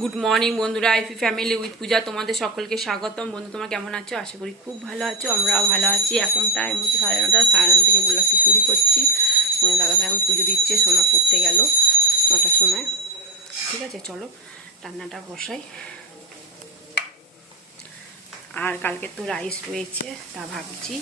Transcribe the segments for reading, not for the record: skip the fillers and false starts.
Good morning বন্ধুরা, আইফি family with পূজা তোমাদের সকলকে স্বাগতম। বন্ধু তোমরা কেমন আছো? আশা করি খুব ভালো আছো, আমরাও ভালো আছি। এখন টাইম হচ্ছে 9:30, 9:30 থেকে ব্লগটি শুরু করছি। তোমার দাদাভাই এখন পুজো দিচ্ছে, সোনা পড়তে গেল 9টার সময়। ঠিক আছে, চলো রান্নাটা বসাই। আর কালকে তো রাইস রয়েছে, তা ভাবছি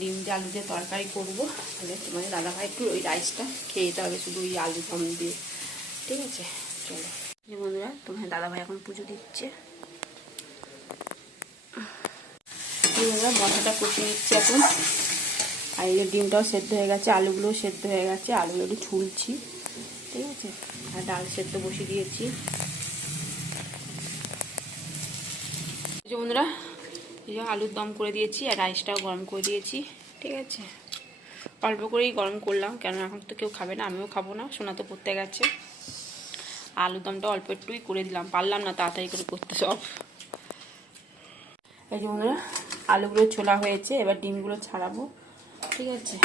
ডিম দিয়ে আলু দিয়ে তরকারি করবো। তাহলে তোমাদের দাদাভাই একটু ওই রাইসটা খেয়ে যেতে হবে, শুধু ওই আলু দম দিয়ে। ঠিক আছে, চলো। বন্ধুরা তোমার দাদাভাই এখন পুজো দিচ্ছে। মশলাটা কষিয়ে নিচ্ছি এখন। আর এই যে ডিমটাও সেদ্ধ হয়ে গেছে, আলুগুলোও সেদ্ধ হয়ে গেছে, আলুগুলো একটু ছুলছি। ঠিক আছে, আর ডাল সেদ্ধ বসিয়ে দিয়েছি। বন্ধুরা এই যে আলুর দম করে দিয়েছি, আর রাইসটাও গরম করে দিয়েছি। ঠিক আছে, অল্প করেই গরম করলাম, কেন এখন তো কেউ খাবে না, আমিও খাবো না, সোনা তো পড়তে গেছে। আলুর দমটা অল্প একটুই করে দিলাম, পারলাম না তাড়াতাড়ি করে করতে সব। এই যে বন্ধুরা আলুগুলো ছোলা হয়েছে, এবার ডিমগুলো ছাড়াবো। ঠিক আছে,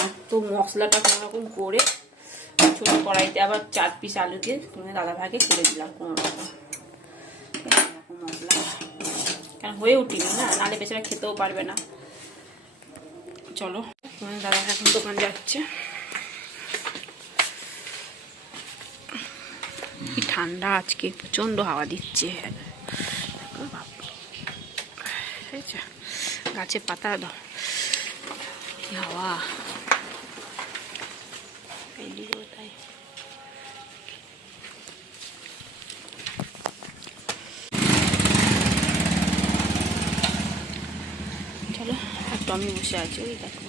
আর তো মশলাটা কোনোরকম করে ছোটো কড়াইতে আবার 4 পিস আলু দিয়ে তোমার দাদাভাইকে করে দিলাম কোনোরকম। এরকম মশলা কেন হয়ে উঠিনি না, নাহলে বেচারা খেতেও পারবে না। চলো, তোমার দাদাভাই এখন দোকান যাচ্ছে। কি ঠান্ডা আজকে, প্রচণ্ড হাওয়া দিচ্ছে। গাছে পাতা দাও, কি হাওয়া। এইদিকেও তাই। চলো, একটু আমি বসে আছি, ওই দেখো।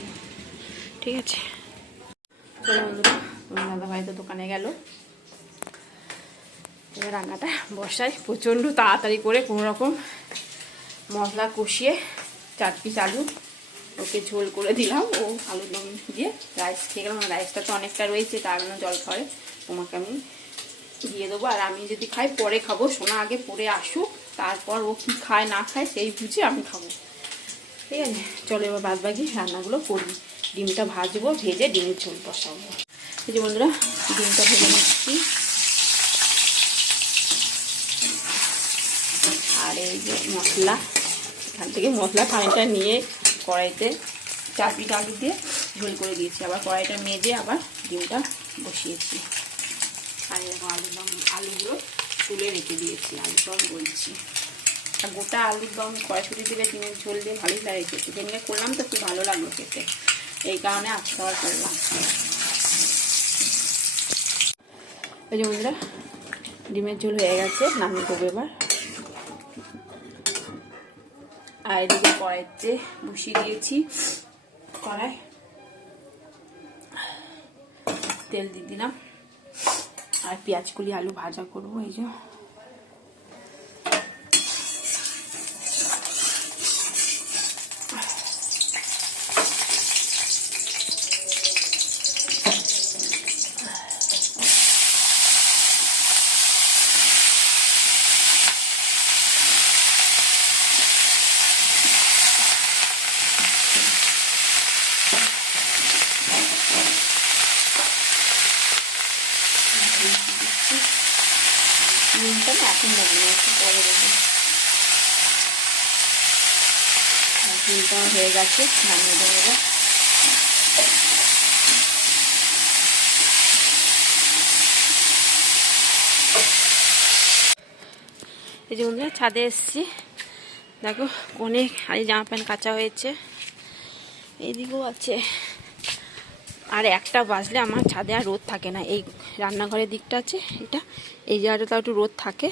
ঠিক আছে, চলো বন্ধুরা, তোমার দাদাভাই তো দোকানে গেল। এবার রান্নাটা বসাই প্রচণ্ড তাড়াতাড়ি করে, কোনো রকম মশলা কষিয়ে 4 পিস আলু ওকে ঝোল করে দিলাম। ও আলুর দম দিয়ে রাইস খেয়ে গেলাম। রাইসটা তো অনেকটা রয়েছে, তার জন্য জল খাওয়ারে তোমাকে আমি দিয়ে দেবো। আর আমি যদি খাই পরে খাবো, সোনা আগে পরে আসুক, তারপর ও কি খায় না খায় সেই বুঝে আমি খাবো। ঠিক আছে, চলো এবার বাদ বাকি রান্নাগুলো করি। ডিমটা ভাজবো, ভেজে ডিমের ঝোল বসাবো। এই যে বন্ধুরা ডিমটা ভেজে নিচ্ছি। আর এই যে মশলা, এখান থেকে মশলা খানিকটা নিয়ে কড়াইতে 4 পিস আলু দিয়ে ঝোল করে দিয়েছি। আবার কড়াইটা মেজে আবার ডিমটা বসিয়েছি। আর এরকম আলুগুলো তুলে রেখে দিয়েছি, আলুর দম বলছি। আর গোটা আলুর দম কড়াইশুঁটি দিয়ে ডিমের ঝোল দিয়ে ভালোই লাগে খেতে। যেমনি করলাম তো খুব ভালো লাগলো খেতে, এই কারণে আজকে আবার করলাম। এই যে বন্ধুরা ডিমের ঝোল হয়ে গেছে, নামিয়ে দেবো এবার। আর এদিকে কড়াইতে বসিয়ে দিয়েছি, কড়াই তেল দিয়ে দিলাম। আর পেঁয়াজ কুলি আলু ভাজা করবো। এই যে ডিমটা না এখন দেবো না, একটু পরে দেবো। ডিমটা হয়ে গেছে, নামিয়ে দেবো এবার। এই যে বন্ধুরা ছাদে এসছি, দেখো অনেক আরে জামা প্যান্ট কাচা হয়েছে, এইদিকেও আছে। আর 1টা বাজলে আমার ছাদে আর রোদ থাকে না। এই রান্নাঘরের দিকটা আছে, এটা এই জায়গাটা একটু রোদ থাকে।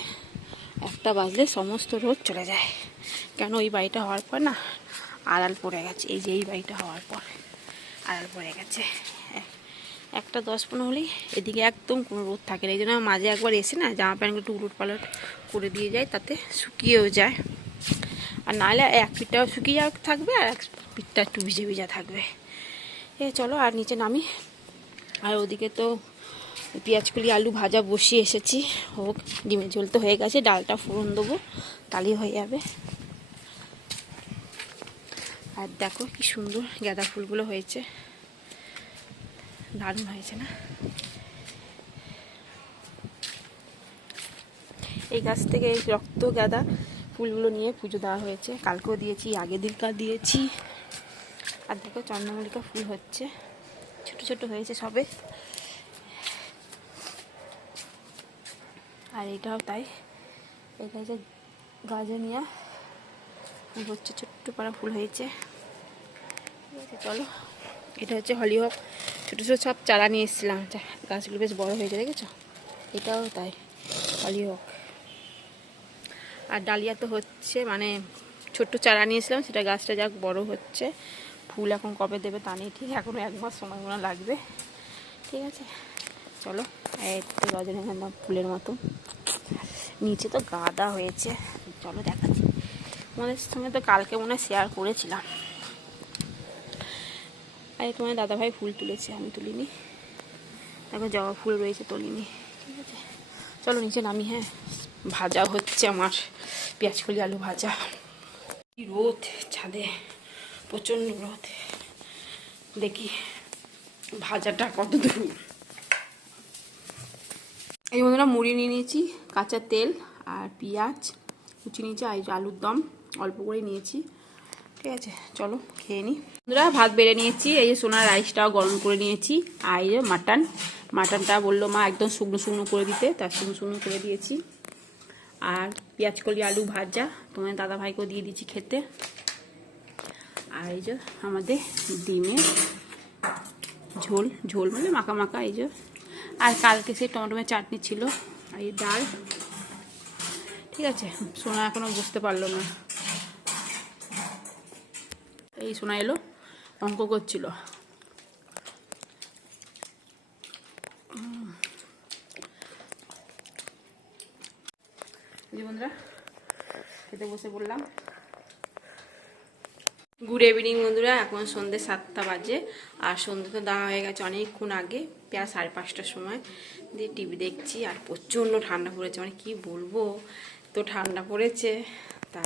1টা বাজলে সমস্ত রোদ চলে যায়। কেন ওই বাড়িটা হওয়ার পর না আড়াল পড়ে গেছে। এই যে এই বাড়িটা হওয়ার পর আড়াল পড়ে গেছে। 1টা 10-15 হলেই এদিকে একদম কোনো রোদ থাকে না। এই জন্য মাঝে একবার এসে না জামা প্যান্টগুলো একটু উলট পালট করে দিয়ে যায়, তাতে শুকিয়েও যায়। আর নাহলে এক পিঠটাও শুকিয়ে থাকবে, আর এক পিঠটা একটু ভিজে ভিজা থাকবে। চলো আর নিচে নামি। আর ওদিকে তো পেঁয়াজকুলি আলু ভাজা বসিয়ে এসেছি, হোক। ডিমের ঝোল তো হয়ে গেছে, ডালটা ফোড়ন দেবো, তাহলেই হয়ে যাবে। আর দেখো কি সুন্দর গাঁদা ফুলগুলো হয়েছে, দারুণ হয়েছে না? এই গাছ থেকে এই রক্ত গাঁদা ফুলগুলো নিয়ে পুজো দেওয়া হয়েছে, কালকেও দিয়েছি, আগের দিনকার দিয়েছি। আর দেখো চন্দ্রমল্লিকা ফুল হচ্ছে, ছোট ছোট হয়েছে সবে। আর এটাও তাই, এটা হচ্ছে গাজনিয়া ফুল হচ্ছে, ছোট্ট পাড়া ফুল হয়েছে। ঠিক আছে চলো, এটা হচ্ছে হলিহক, ছোটো ছোটো সব চারা নিয়ে এসেছিলাম, গাছগুলো বেশ বড় হয়েছে দেখেছো। এটাও তাই হলিহক। আর ডালিয়া তো হচ্ছে, মানে ছোট্ট চারা নিয়েছিলাম, সেটা গাছটা যাক বড় হচ্ছে। ফুল এখন কবে দেবে তা নেই ঠিক, এখনও 1 মাস সময় মনে লাগবে। ঠিক আছে চলো, একটু রজনীগন্ধা ফুলের মতো, নিচে তো গাঁদা হয়েছে, চলো দেখাচ্ছি। তোমাদের সঙ্গে তো কালকে মনে হয় শেয়ার করেছিলাম। আরে তোমার দাদাভাই ফুল তুলেছে, আমি তুলিনি। দেখো জবা ফুল রয়েছে, তুলিনি। ঠিক আছে চলো নিচে নামি। হ্যাঁ, ভাজা হচ্ছে আমার পেঁয়াজকলি আলু ভাজা। কি রোদ ছাদে, প্রচণ্ড রোদ। দেখি ভাজাটা কত দূর। এই বন্ধুরা মুড়ি নিয়ে নিয়েছি, কাঁচা তেল আর পেঁয়াজ কুচি নিয়েছি, আর আলুর দম অল্প করে নিয়েছি। ঠিক আছে চলো খেয়ে নিই। বন্ধুরা ভাত বেড়ে নিয়েছি, এই যে সোনার রাইসটাও গরম করে নিয়েছি। আর এই যে মাটনটা বললো মা একদম শুকনো শুকনো করে দিতে, তার শুকনো শুকনো করে দিয়েছি। আর পেঁয়াজকলি আলু ভাজা তোমার দাদা ভাইকেও দিয়ে দিচ্ছি খেতে। আর এই যে আমাদের ডিমের ঝোল, ঝোল মানে মাখা মাখা। এই যে আর কালকে সেই টমেটোমের চাটনি ছিল, আর এই ডাল। ঠিক আছে, সোনা এখনো বুঝতে পারলো না। এই সোনা এলো, অঙ্ক করছিল। বন্ধুরা খেতে বসে পড়লাম। গুড ইভিনিং বন্ধুরা, এখন সন্ধ্যে 7টা বাজে। আর সন্ধ্যে তো দেওয়া হয়ে গেছে অনেকক্ষণ আগে, প্রায় 5:30টার সময়। দিয়ে টিভি দেখছি, আর প্রচণ্ড ঠান্ডা পড়েছে, মানে কি বলবো, তো ঠান্ডা পড়েছে। তা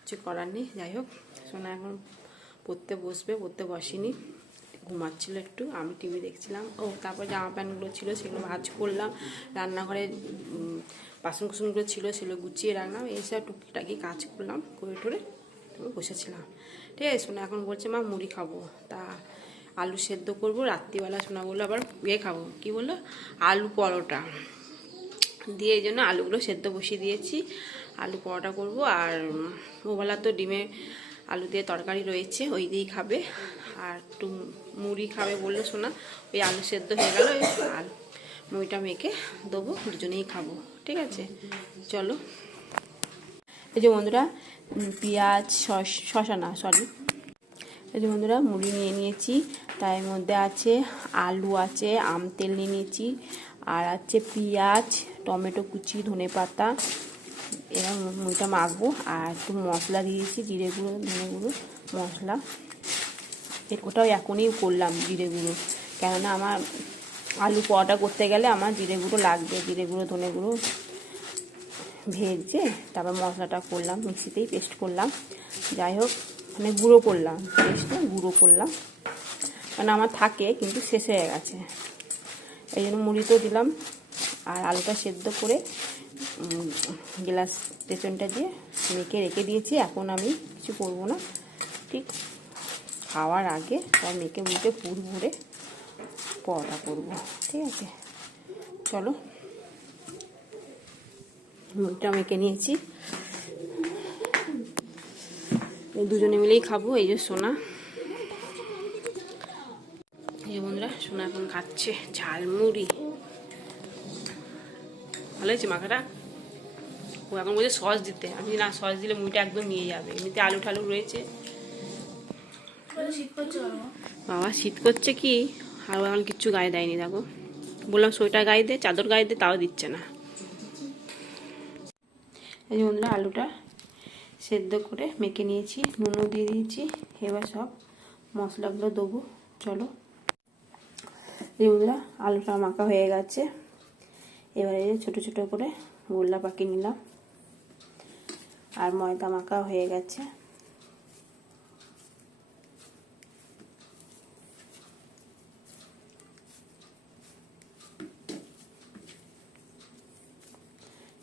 কিছু করার নেই। যাই হোক, সোনা এখন পড়তে বসবে, পড়তে বসিনি, ঘুমাচ্ছিল একটু, আমি টিভি দেখছিলাম। তারপর জামা প্যান্টগুলো ছিল সেগুলো ভাঁজ করলাম, রান্নাঘরে বাসন কুসনগুলো ছিল সেগুলো গুছিয়ে রাখলাম, এইসব টুকিটাকি কাজ করলাম, করে টোরে বসেছিলাম। ঠিক আছে, সোনা এখন বলছে মা মুড়ি খাবো, তা আলু সেদ্ধ করবো। রাত্রিবেলা সোনা বললো আবার খাবো, কি বললো, আলু পরোটা দিয়ে, এই জন্য আলুগুলো সেদ্ধ বসিয়ে দিয়েছি। আলু পরোটা করবো। আর ওবেলা তো ডিমের আলু দিয়ে তরকারি রয়েছে, ওই দিয়েই খাবে। আর একটু মুড়ি খাবে বললো সোনা, ওই আলু সেদ্ধ হয়ে গেল, আর মুড়িটা মেখে দেবো, দুজনেই খাবো। ঠিক আছে চলো। এই যে বন্ধুরা পেঁয়াজ শসা না সরি, এই যে বন্ধুরা মুড়ি নিয়ে নিয়েছি, তার মধ্যে আছে আলু, আছে আম তেল নিয়ে নিয়েছি, আর আছে পেঁয়াজ, টমেটো কুচি, ধনে পাতা, এরকম মুড়িটা মাখবো। আর একটু মশলা দিয়েছি, জিরে গুঁড়ো, ধনে গুঁড়ো, মশলা। ওটাও এখনই করলাম জিরে গুঁড়ো, কেননা আমার আলু পরোটা করতে গেলে আমার জিরে গুঁড়ো লাগবে, জিরে গুঁড়ো, ধনে গুঁড়ো ভেজে তারপর মশলাটা করলাম, মিক্সিতেই পেস্ট করলাম। যাই হোক, মানে গুঁড়ো করলাম, পেস্টটা গুঁড়ো করলাম, মানে আমার থাকে কিন্তু শেষ হয়ে গেছে, এই জন্য মুড়িতেও দিলাম। আর আলুটা সেদ্ধ করে গ্লাস পেছনটা দিয়ে মেখে রেখে দিয়েছি। এখন আমি কিছু করবো না, ঠিক খাওয়ার আগে সব মেখে মুখে পুর ভরে পরোটা করবো। ঠিক আছে চলো, মুড়িটা মেখে নিয়েছি, দুজনে মিলেই খাবো। এই যে সোনা, এই বন্ধুরা সোনা এখন খাচ্ছে ঝালমুড়ি। ভালো হয়েছে মাখাটা। ও এখন বলছে সস দিতে, আমি না সস দিলে মুড়িটা একদম নিয়ে যাবে, এমনিতে আলু ঠালু রয়েছে। বাবা শীত করছে কি, আর এখন কিচ্ছু গায়ে দেয়নি। দেখো বললাম সোয়েটার গায়ে দে, চাদর গায়ে দে, তাও দিচ্ছে না। এই যে বন্ধুরা আলুটা সেদ্ধ করে মেখে নিয়েছি, নুনও দিয়ে দিয়েছি। এবার সব মশলাগুলো দেবো, চলো। এই বন্ধুরা আলুটা মাখা হয়ে গেছে, এবারে ছোটো ছোটো করে গোল্লা পাকিয়ে নিলাম। আর ময়দা মাখা হয়ে গেছে,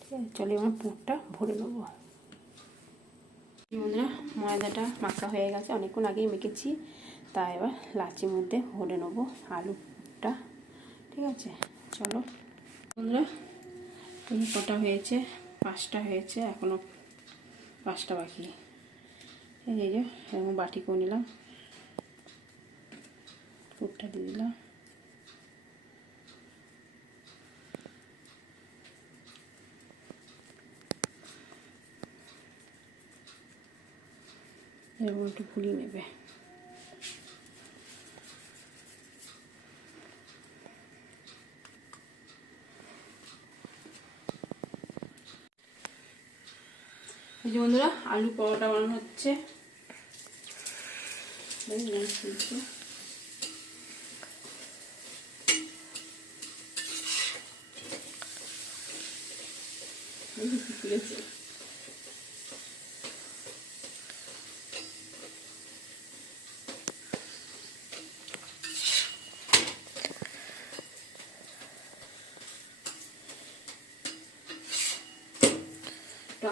ঠিক চলো এবার পুরটা ভরে নেবো। বন্ধুরা ময়দাটা মাখা হয়ে গেছে, অনেকক্ষণ আগেই মেখেছি, তাই এবার লাচির মধ্যে ভরে নেবো আলুটা। ঠিক আছে, চলো বন্ধুরা কটা হয়েছে, 5টা হয়েছে, এখনও 5টা বাকি। এই যে এরকম বাটি করে নিলাম, পুরটা দিয়ে দিলাম। এরকম একটু ফুলিয়ে নেবে। এই যে বন্ধুরা আলু পরোটা বানানো হচ্ছে।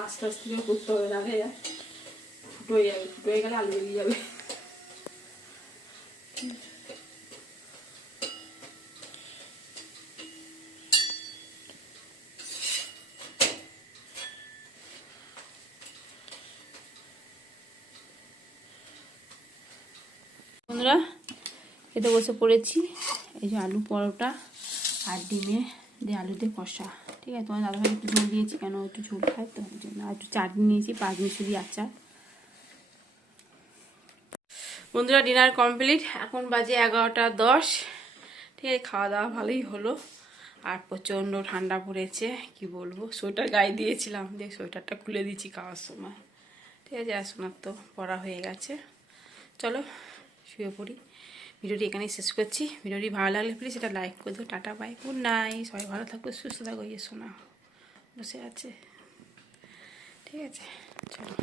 আস্তে আস্তে করে করতে হবে, নাহলে ফুটো হয়ে যাবে, ফুটো হয়ে গেলে আলু বেরিয়ে যাবে। বন্ধুরা খেতে বসে পড়েছি। এই যে আলু পরোটা আর ডিমে দিয়ে আলুতে কষা। ঠিক আছে, তোমার দাদাভাই একটু ঝোল দিয়েছি, কেন একটু ঝোল খাই তো ওই জন্য। আর একটু চাটনি নিয়েছি, 5 মিশালি আচার। বন্ধুরা ডিনার কমপ্লিট, এখন বাজে 11টা 10। ঠিক আছে, খাওয়া দাওয়া ভালোই হলো। আর প্রচণ্ড ঠান্ডা পড়েছে, কি বলবো। সোয়েটার গায়ে দিয়েছিলাম, দিয়ে সোয়েটারটা খুলে দিয়েছি খাওয়ার সময়। ঠিক আছে, আর সোনার তো পড়া হয়ে গেছে। চলো শুয়ে পড়ি। ভিডিওটি এখানেই শেষ করছি। ভিডিওটি ভালো লাগলে প্লিজ এটা লাইক করে দিও। Tata bye, good night. সবাই ভালো থাকো, সুস্থ থাকো। সোনা বসে আছে। ঠিক আছে, চলো।